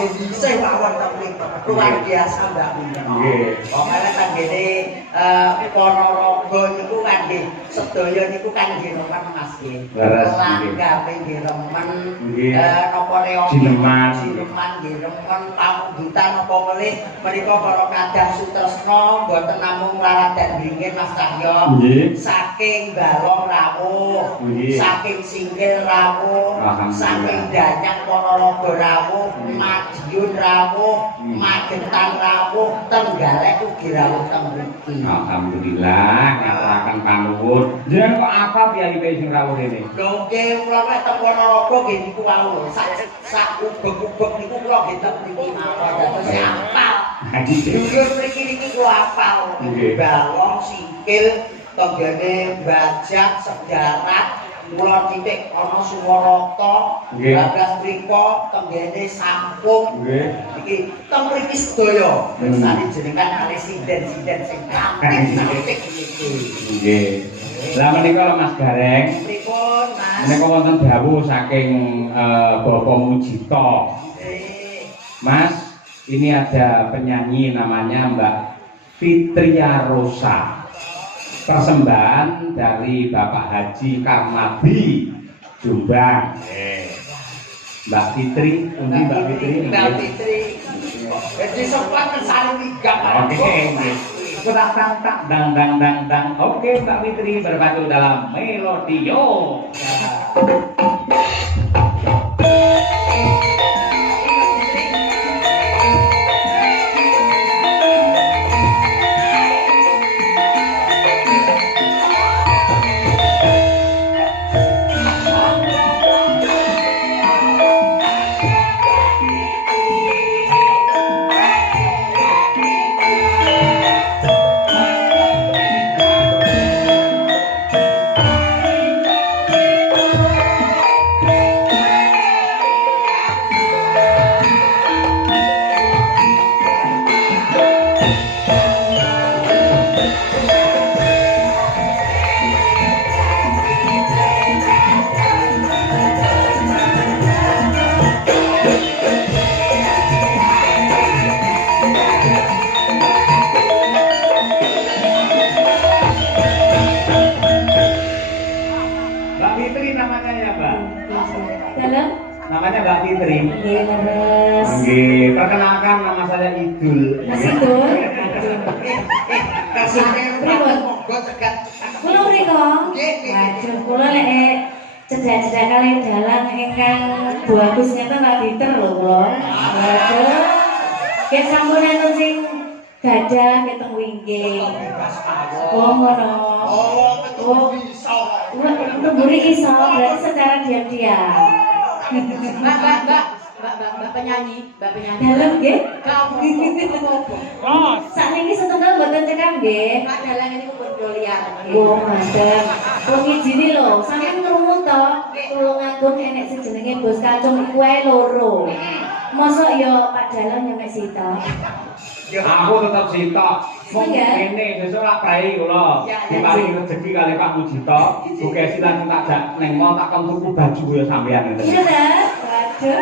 bisa mawon tapi luar biasa Mbak. Nggih. Pokoknya kan gini Ponorogo niku kan nggih sedaya niku kan nggih remen Mas nggih. Langgape nggih remen napa reoki Jineman nggih remen pamunggutan napa melih menika para kadang sutresna mboten namung laradan bringin Mas Cahyo. Saking Balong rawuh, saking Singkil rawuh, saking Danyang Ponorogo rawuh, Madiun rawuh, Magetan rawuh, Trenggalek ugi rawuh teng mriki. Alhamdulillah, ngaturaken panuwun. Jenengan kok apa piyambake sing rawuh rene? Lho nggih kula nek teng Ponorogo nggih niku wau. Sak ubek-ubek niku kula nggih teng mriki mawon. Dados apal. Dulur mriki niki kula apal. Balong, Singkil, tenggene Bajak, Sedarat, kula titik ana Suwarata, Bablas mriko tenggene Sampung. Iki teng mriki sedaya. Sami jenengan kali sinden-sinden sing cantik niki. Nggih. Lah menika Mas Gareng. Pripun, Mas? Menika wonten dawuh saking Bapak Mujito. Mas, ini ada penyanyi namanya Mbak Fitria Rosa. Persembahan dari Bapak Haji Karnabi Jombang. Mbak Fitri, Mbak Fitri. Mbak Fitri. Jadi sempat kesal tiga. Oke. Tak dang. Oke, Mbak Fitri berpadu dalam Melodio. Namanya Mbak Fitri. Nggih, perkenalkan nama saya Idul. Mas Idul. Pripun? Monggo cegat. Kula mriko. Waduh, kula lek cedak-cedak kalian dalang ingkang bagus ngeten Pak Peter lho kula. Waduh. Ket sampun enten sing gadah keteng wingking. Oh ngono. Oh, betul bisa. Mburi iso berarti secara diam-diam. Mbak penyanyi. Dalam nggih? Oh, sakniki setunggal mboten cekam nggih. Pak dalang ini pun dolian. Oh, madam. Wong ngijini lho, sampeyan krungu to, Tulungagung enek sing jenenge Bos Kacung iku wae loro. Mosok ya Pak Dalang nyampe sita. Aku tetap sitok. Wong Iya. ngene sesuk lak prei kula. Diparingi rezeki kali Pak Mujito. Sugesti lan tak jak ning mall tak kon tuku baju ya sampean ngene. Iya ta? Waduh.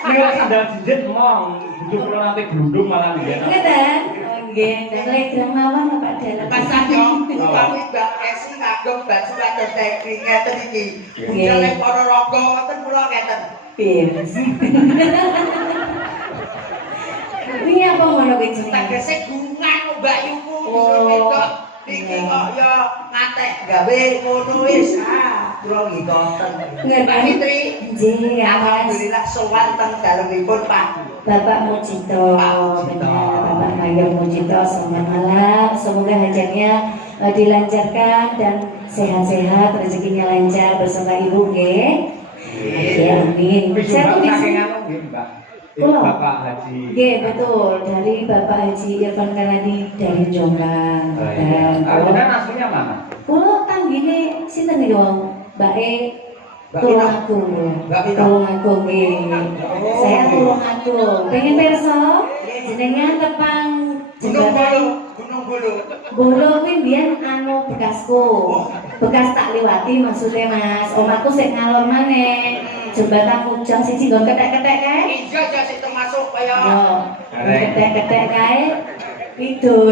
Nek lek sandal jijit mong, bujuk kula nanti glundung malah nggih. Nggih ta? Oh nggih, telegram mawon Pak Dalang. Mas Sanjong, kami Mbak Esi ngagem baju kados teknik ngeten iki. Budal ning Ponorogo wonten kula ngeten. Pirs. Ini apa ngono kuwi jenenge? Tegese gungan Mbak Yuku. Oh. Iki kok ya ngatek gawe ngono wis. Kula nggih konten. Mbak Fitri. Nggih, Alhamdulillah sowan teng dalemipun Pak Bapak Mujito, benar Bapak Mayor Mujito, selamat malam. Semoga hajatnya dilancarkan dan sehat-sehat, rezekinya lancar bersama Ibu, nggih. Ya, amin. Saya tuh di sini. Bapak Haji. Nggih, betul. Dari Bapak Haji Irfan Karani dari Jombang. Kalau kan aslinya mana? Kulo tanggine sinten iki wong? Mbak E Tulungagung. Tulungagung nggih. Saya Tulungagung. Pengen perso jenengan tepang jembatan Gunung Bulu. Bolo kuwi mbiyen anu bekasku. Bekas tak liwati maksudnya Mas. Omahku sik ngalor maneh. Jembatan Kujang siji nggon ketek-ketek kae. iya aja sih termasuk kaya ketek-ketek kae kidul.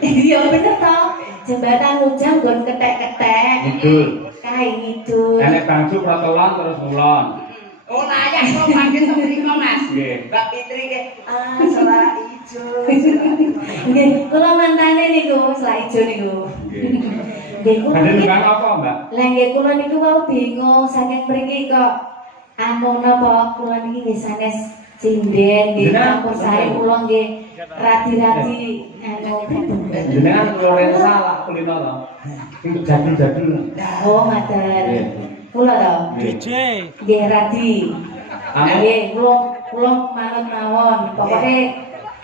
Iya bener toh. Jembatan Ujang nggon ketek-ketek. Kidul. Kae ngidul. Enek bangsu protelon terus ngulon. Oh layak kok panggil mriko Mas. Nggih. Mbak Fitri nggih. Selak ijo. Nggih, kula mantane niku selak ijo niku. Nggih, kula Kadang niki. nggak apa, Mbak? Lah nggih kula niku wau bingung saking mriki kok anu napa kula niki nggih sanes sinden nggih campur sari kula nggih radi-radi anu Jenengan Lorenza lah kulino to. Sing jadul-jadul. oh ngaten. Kula to. Nggih radi. Anu? Nggih kula manut mawon. Pokoke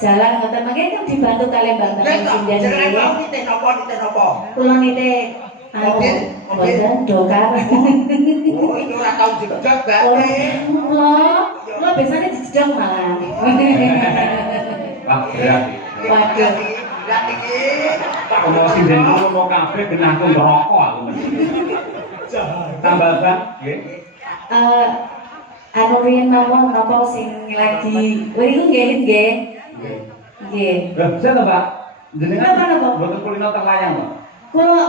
jalan ngoten mangke kan dibantu kali Mbak sinden Jenengan nggih. mau nitih napa? Kula nite anu boten dokar. Oh, iki ora tau dijedog, Mbak. Kula biasanya dijedog malah. Wah, berat. Waduh. Berat iki. Kalau sinden kulo mau kabeh genahku ngerokok aku. Tambah Bang, nggih. Anu riyen mawon napa sing lagi niku nggih nggih. Nggih. Lah, bisa to, Pak? Jenengan Napa? mboten kulino teng layang, Pak? Kula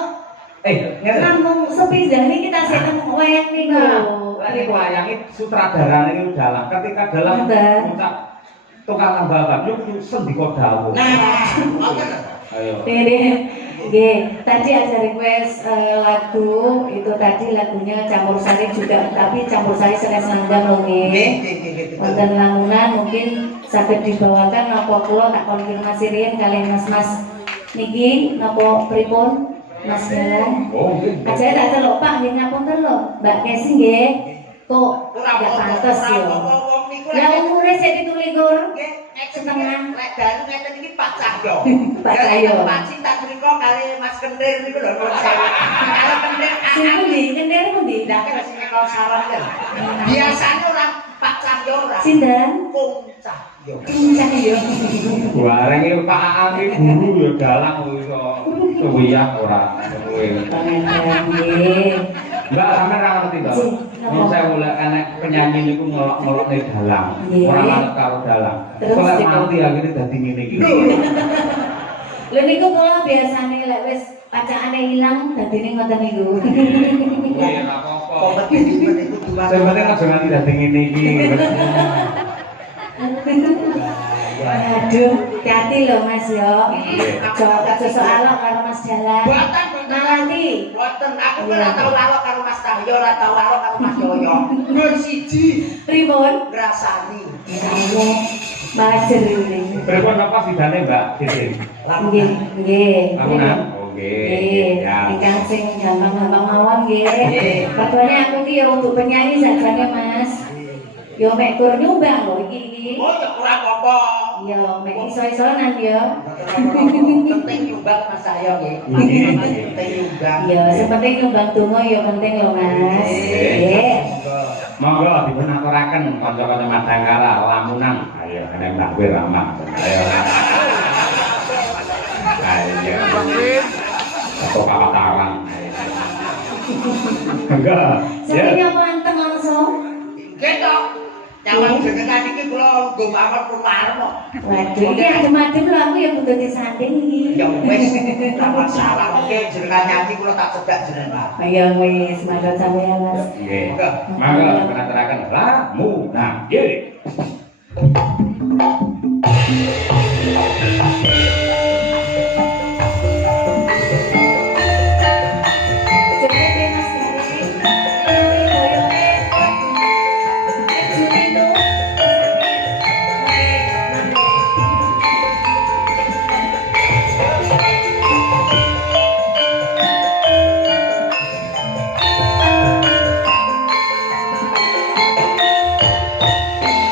Ngene. namung sepindah niki kita sing wayang niku. Ini wayangi sutradara ini dalam. Ketika dalam mengucap tukang tambal yuk sendiko dawuh. Nah, ngoten. Ayo. Nggih, tadi ada request lagu itu tadi lagunya Campur Sari juga, tapi Campur Sari Senes Nanggan loh nggih. Wonten lamunan mungkin saged dibawakan napa kula tak konfirmasi riyen kalian mas-mas niki napa pripun Mas Dalan. Oh, nggih. Aja tak delok Pak nggih ngapunten lho, Mbak Kesi nggih. Kok gak pantes yo. Lah umure sik 17. Setengah. Lek dalu ngeten iki Pak Cahyo. Pak Cahyo. Pak Cinta mriko kali Mas Kendir niku lho. Kalau Kendir Sing pundi? Kendir pundi? ndak kena sing kok saran kan. Biasane ora Pak Cahyo ora. Sinten? Kung Cahyo. Cahyo. Bareng iki Pak Aan iki guru ya dalang iso suwiyak ora kowe. Nggih. Mbak sampe ra ngerti to. Mun saya mulai enek penyanyi niku ngelok-ngelok ning dalang. Ora manut karo dalang. Terus Kok dikon- mati akhire dadi ngene iki. Lha niku kula biasane lek wis pacakane ilang dadine ngoten niku. Nggih, ora apa-apa. Kompetisi niku dua. Sing penting aja nganti dadi ngene iki. Aduh, hati lho Mas yo. Aja soal karo Mas Dalan. Buatan Nanti. Boten aku ora tau lalok karo Mas Cahyo, ora tau lalok karo Mas Yoyo. Mun siji Pripun? ngrasani. Kamu majer ini. Pripun apa sidane, Mbak? Sisi. Nggih, nggih. Lamunan? Oh, nggih. Nggih, ingkang sing gampang-gampang mawon nggih. Padahal aku ki ya untuk penyanyi sajane Mas. Yo mek kur nyumbang lho iki. Oh, ya ora apa-apa. Yo mek iso-isonan yo. Penting nyumbang Mas Cahyo nggih. Penting nyumbang. Yo sing penting nyumbang donga yo penting lho Mas. Nggih. Monggo dipun aturaken kanca-kanca Madangkara lamunan. Ayo enek Mbak Wirama. Ayo. Ayo. Atau kawataran. Enggak. Sampeyan apa anteng langsung? Gitu. Jangan jenengan iki kula nggo mawon purwarep kok. Waduh, iki adem-adem lho aku ya butuh disanding iki. Ya wis, ora masalah. Oke, jenengan nyanyi kula tak cedak jenengan. Ya wis, mangga sampeyan Mas. Nggih. Monggo dipun aturaken lamunan. Nggih. Thank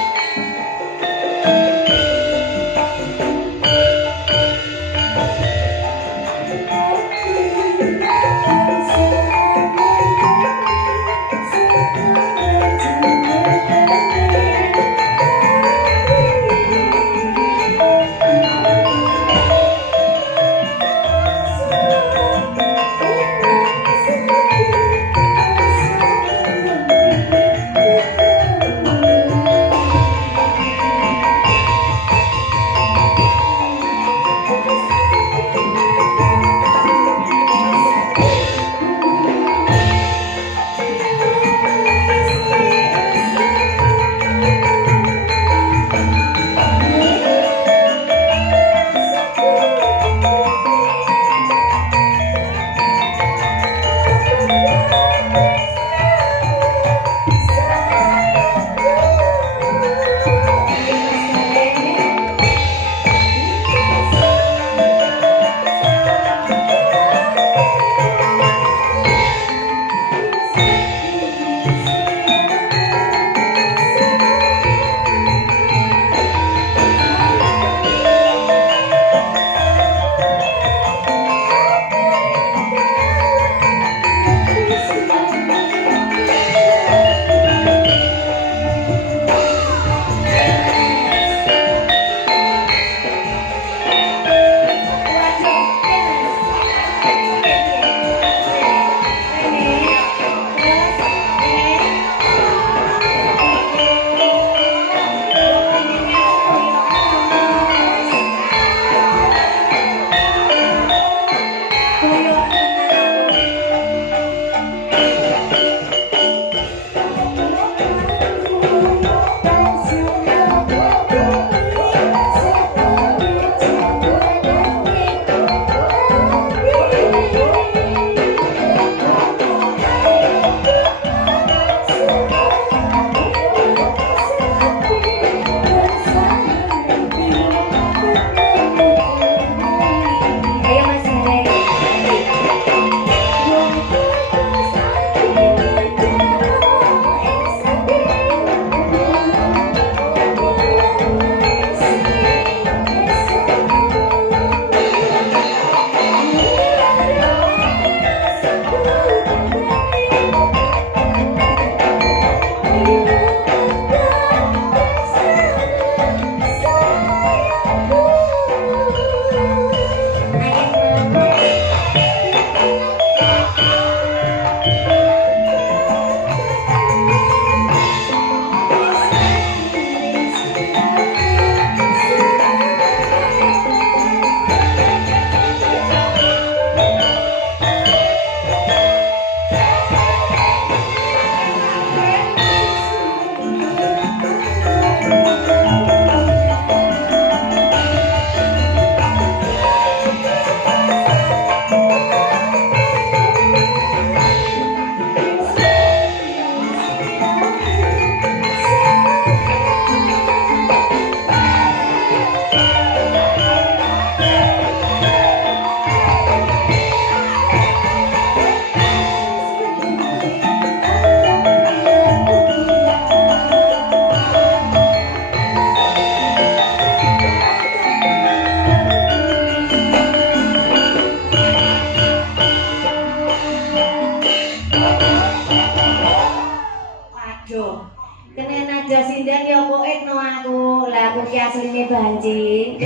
Aduh. Kene najo sindang ya poekno aku. Lah aku ki asline banci.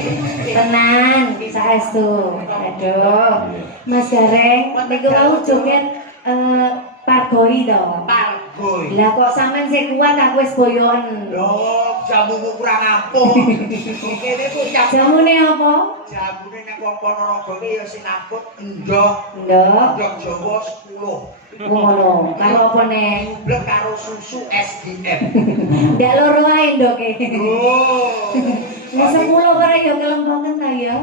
Tenan, saestu. Aduh. Mas Gareng, niku mau joget pargoi to. Pargoi. Lah kok sampean sing kuat aku wis boyon. Loh, jamumu kurang ampuh. Kene ku Jamune apa? jamune nek wong Ponorogo ki ya sinaput endhog. Ndok. Endhog Jawa 10. Ngono. Karo apa nek? Blek karo susu SDM. Ndak loro ae ndoke. Oh. Wis 10 bareng ya kelempoken ta ya.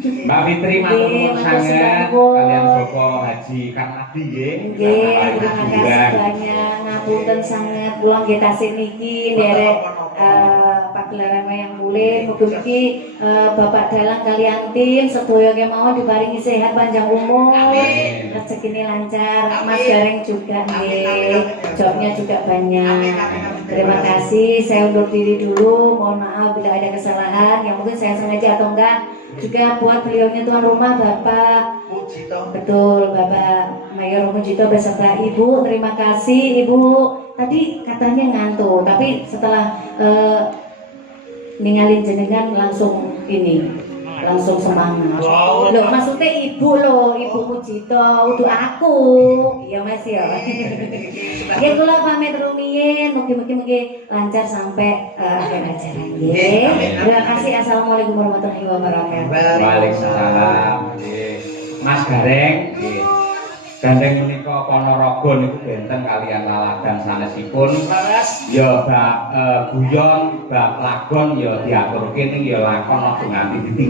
Mbak Fitri matur nuwun sanget kalian Bapak Haji Karnadi nggih. Nggih, terima kasih banyak. Ngapunten sangat kula nggih tasih niki nderek pagelaran wayang kulit. Mugi-mugi Bapak Dalang kalian tim sedaya kemawon diparingi sehat panjang umur. Amin. Rezekine lancar. Amin. Mas Gareng juga nggih. Jobnya juga banyak. Amin, amin, amin. Terima kasih. Saya undur diri dulu. Mohon maaf bila ada kesalahan yang mungkin saya sengaja atau enggak. Juga buat beliaunya tuan rumah Bapak Pujito. betul Bapak Mayor Mujito beserta Ibu. Terima kasih Ibu. Tadi katanya ngantuk, tapi setelah ninggalin jenengan langsung langsung semangat. Wow. Loh maksudnya Ibu loh, Ibu Mujito, udah aku. Iya Mas ya. Ya kula pamit rumiyin, mugi-mugi lancar sampai akhir acara nggih. Terima kasih. Assalamualaikum warahmatullahi wabarakatuh. Waalaikumsalam. Nggih. Mas Gareng nggih. Gandeng menika Ponorogo niku benten kalian laladan sanesipun. Ya bab guyon, bab lagon ya diaturke ning ya lakon aja nganti ditinggal.